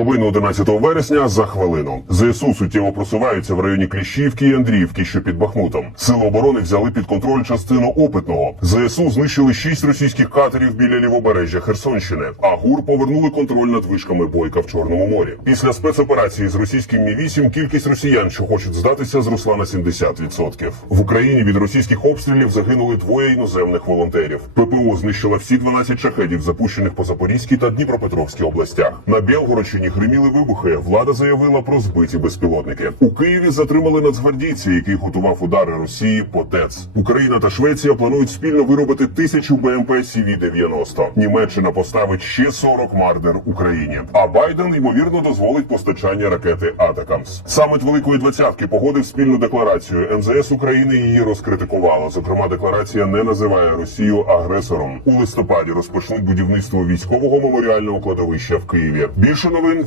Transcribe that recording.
Новини 11 вересня за хвилину. ЗСУ суттєво просуваються в районі Кліщівки і Андріївки, що під Бахмутом. Сили оборони взяли під контроль частину опитного. ЗСУ знищили шість російських катерів біля лівобережжя Херсонщини. А ГУР повернули контроль над вишками бойка в Чорному морі. Після спецоперації з російським Мі 8 кількість росіян, що хочуть здатися, зросла на 70%. В Україні від російських обстрілів загинули двоє іноземних волонтерів. ППО знищила всі 12 шахедів, запущених по Запорізькій та Дніпропетровській областях. На Білгородщині гриміли вибухи. Влада заявила про збиті безпілотники. У Києві затримали нацгвардійця, який готував удари Росії по ТЕЦ. Україна та Швеція планують спільно виробити тисячу БМП CV-90. Німеччина поставить ще 40 мардер Україні. А Байден ймовірно дозволить постачання ракети Атакамс. Саміт Великої Двадцятки погодив спільну декларацію. МЗС України її розкритикувала. Зокрема, декларація не називає Росію агресором. У листопаді розпочнуть будівництво військового меморіального кладовища в Києві. Більше новин